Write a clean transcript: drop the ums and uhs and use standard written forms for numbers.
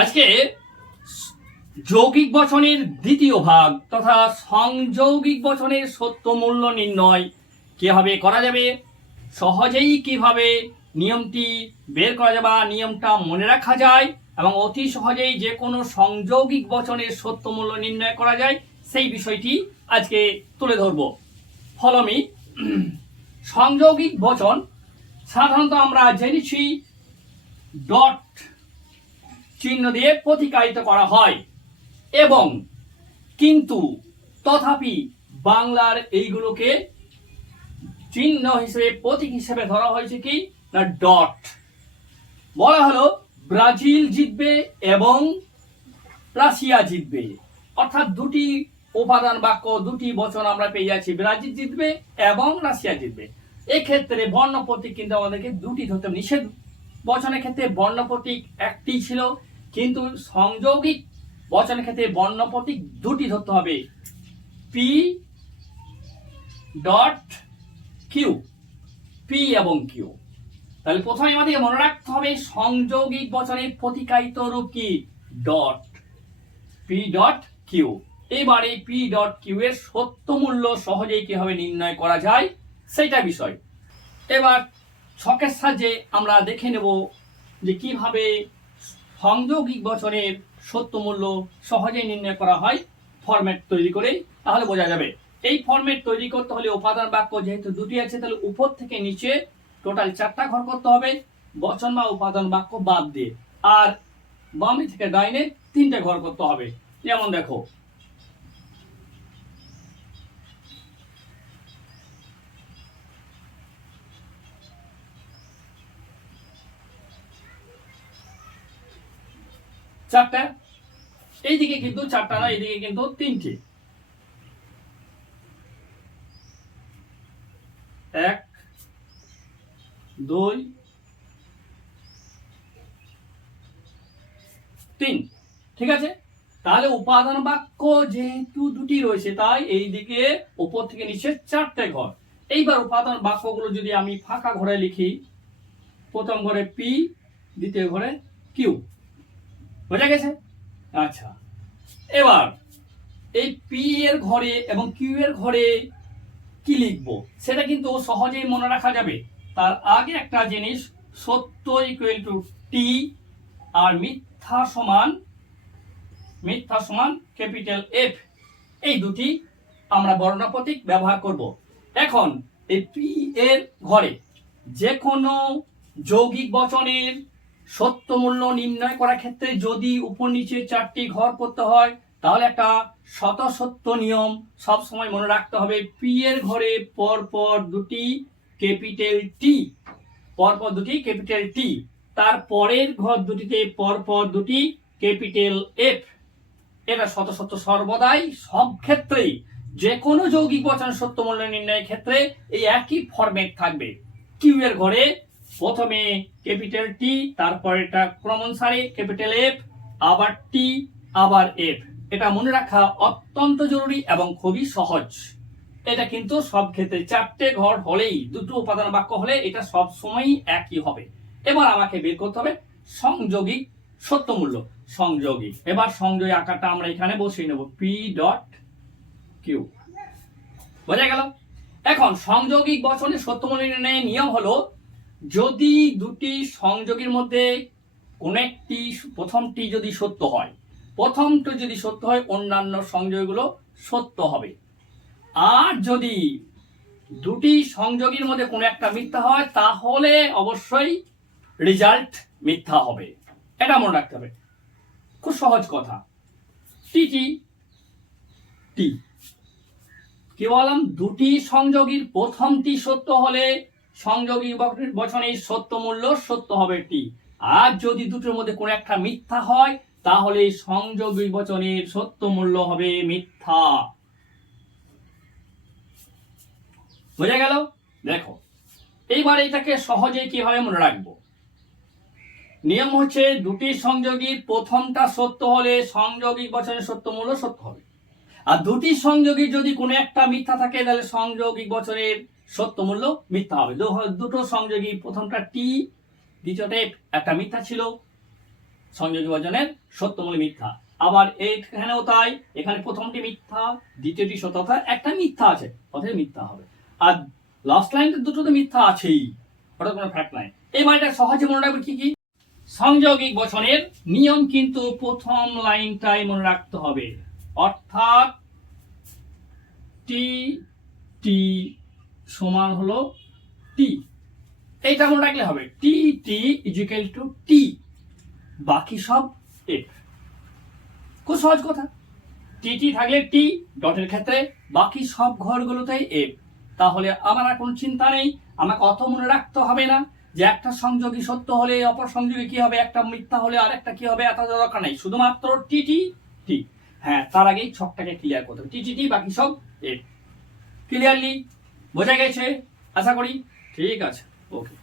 আজকে যৌগিক বচনের দ্বিতীয় ভাগ তথা সংযৌগিক বচনের সত্য মূল্য নির্ণয় কিভাবে করা যাবে, সহজেই কিভাবে নিয়মটি বের করা যাবে, নিয়মটা মনে রাখা যায় এবং অতি সহজেই যে কোনো সংযৌগিক বচনের সত্য মূল্য নির্ণয় করা যায় সেই বিষয়টি আজকে তুলে ধরব। Follow me. সংযৌগিক বচন সাধারণত আমরা জেনেছি ডট চিহ্ন দিয়ে প্রতিকায়িত করা হয় এবং কিন্তু তথাপি বাংলার এইগুলোকে চিহ্ন হিসেবে প্রতীক হিসেবে ধরা হয়েছে কি না ডট। বলা হলো ব্রাজিল জিতবে এবং রাশিয়া জিতবে, অর্থাৎ দুটি উপাদান বাক্য দুটি বচন আমরা পেয়ে যাচ্ছি, ব্রাজিল জিতবে এবং রাশিয়া জিতবে। এক্ষেত্রে বর্ণ প্রতীক কিন্তু আমাদেরকে দুটি ধরতে নিষেধ। বচনের ক্ষেত্রে বর্ণ প্রতীক একটি ছিল, কিন্তু সংযৌগিক বচনের ক্ষেত্রে বর্ণ প্রতীক দুটি ধরতে হবে, পি ডট কিউ, পি এবং কিউ। তাহলে প্রথমে আমাদের মনে রাখতে হবে সংযৌগিক বচনের প্রতিকায়িত রূপ কি ডট, পি ডট কিউ। এবারে পি ডট কিউ এর সত্য মূল্য সহজেই কিভাবে নির্ণয় করা যায় সেটা বিষয়। এবার ছকের সাহায্যে আমরা দেখে নেব যে কিভাবে সংযৌগিক বচনের সত্য মূল্য সহজে নির্ণয় করা হয় ফরম্যাট তৈরি করে, তাহলে বোঝা যাবে। এই ফরম্যাট তৈরি করতে হলে উপাদান বাক্য যেহেতু দুটি আছে তাহলে উপর থেকে নিচে টোটাল 4টা ঘর করতে হবে বচন বা উপাদান বাক্য বাদ দিয়ে, আর বামে থেকে ডাইনে 3টে ঘর করতে হবে। যেমন দেখো চারটা, এইদিকে কিন্তু 4টা না, এইদিকে কিন্তু 3টে। 1 2 3, ঠিক আছে। তাহলে উপাদান বাক্য যেহেতু দুটি রয়েছে তাই এইদিকে উপর থেকে নিচে 4টে ঘর। এইবার উপাদান বাক্যগুলো যদি আমি ফাঁকা ঘরে লিখি, প্রথম ঘরে পি, দ্বিতীয় ঘরে কিউ, বোঝা গেছে? আচ্ছা, এবার এই পি এর ঘরে এবং কিউ এর ঘরে কি লিখবো সেটা কিন্তু সহজেই মনে রাখা যাবে। তার আগে একটা জিনিস, সত্য ইকুয়াল টু টি আর মিথ্যা সমান ক্যাপিটাল এফ, এই দুটি আমরা বর্ণ প্রতীক ব্যবহার করব। এখন এই পি এর ঘরে যে কোনো যৌগিক বচনের সত্য মূল্য নির্ণয় করার ক্ষেত্রে যদি উপর নিচে 4টি ঘর করতে হয় তাহলে একটা স্বতঃসত্য নিয়ম সব সময় মনে রাখতে হবে, পি এর ঘরে পরপর দুটি ক্যাপিটাল টি, পরপর দুটি ক্যাপিটাল টি, তার পরের ঘর দুটিতে পরপর দুটি ক্যাপিটাল এফ। এটা স্বতঃসত্য সর্বদাই সব ক্ষেত্রেই যে কোনো যৌগিক বচন সত্য মূল্য নির্ণয়ের ক্ষেত্রে এই একই ফরম্যাট থাকবে। কিউ এর ঘরে প্রথমে ক্যাপিটাল টি, তারপর এটা ক্রমানুসারে ক্যাপিটাল এফ, আবার টি, আবার এফ। এটা মনে রাখা অত্যন্ত জরুরি এবং খুবই সহজ। এটা কিন্তু সব ক্ষেত্রে 4টে ঘর হলেই, দুটো উপাদান বাক্য হলে এটা সব সময়ই একই হবে। এবার আমাকে বের করতে হবে সংযৌগিক সত্য মূল্য। সংযৌগিক, এবার সংযোগী আকারটা আমরা এখানে বসিয়ে নেব, পি ডট কিউ, বোঝা গেল? এখন সংযৌগিক বচনের সত্য মূল্য নির্ণয়ের নিয়ম হলো, যদি দুটি সংযোগের মধ্যে কোন একটি প্রথমটি যদি সত্য হয়, প্রথমটি যদি সত্য হয় অন্যান্য সংযোগগুলো সত্য হবে। আর যদি দুটি সংযোগের মধ্যে কোনো একটা মিথ্যা হয় তাহলে অবশ্যই রেজাল্ট মিথ্যা হবে। এটা মনে রাখতে হবে, খুব সহজ কথা। টি টি টি কি বললাম, দুটি সংযোগীর প্রথমটি সত্য হলে সংযোগী বচনের সত্য মূল্য সত্য হবে টি, আর যদি দুটোর মধ্যে কোনো একটা মিথ্যা হয় তাহলে সংযোগী বচনের সত্য মূল্য হবে মিথ্যা। বোঝা গেল? দেখো এইবার এটাকে সহজে কিভাবে মনে রাখবো। নিয়ম হচ্ছে দুটি সংযোগীর প্রথমটা সত্য হলে সংযোগিক বচনের সত্য মূল্য সত্য হবে, আর দুটি সংযোগী যদি কোনো একটা মিথ্যা থাকে তাহলে সংযোগিক বচনের সত্য মূল্য মিথ্যা হবে। দুটো সংযোগী, প্রথমটা টি, দ্বিতীয়টা একটা মিথ্যা ছিল, সংযোগী বচনের সত্যমূলক মিথ্যা। আবার এখানেও তাই, এখানে প্রথমটি মিথ্যা, দ্বিতীয়টি সত্য, অর্থাৎ একটা মিথ্যা আছে, অতএব মিথ্যা হবে। আর লাস্ট লাইনটা দুটোতে মিথ্যা আছেই, ওটা কোনো ফ্যাক্ট নাই। এবার এটা সহজে মনে রাখবে কি কি সংযোগিক বচনের নিয়ম, কিন্তু প্রথম লাইনটাই মনে রাখতে হবে, অর্থাৎ টি টি সমান হলো টি, এইটা মনে রাখলে হবে। টি টি ইজিক্যাল টু টি, বাকি সব এফ। খুব সহজ কথা, টি টি থাকলে টি ডটের ক্ষেত্রে, বাকি সব ঘরগুলোতেই এফ। তাহলে আমার আর কোনো চিন্তা নেই, আমাকে অত মনে রাখতে হবে না যে একটা সংযোগী সত্য হলে অপর সংযোগী কি হবে, একটা মিথ্যা হলে আর একটা কি হবে, এত দরকার নেই, শুধুমাত্র টি টি টি। হ্যাঁ, তার আগেই ছকটাকে ক্লিয়ার করতে হবে, টি টি টি বাকি সব এফ। ক্লিয়ারলি বোঝা গেছে আশা করি? ঠিক আছে, ওকে।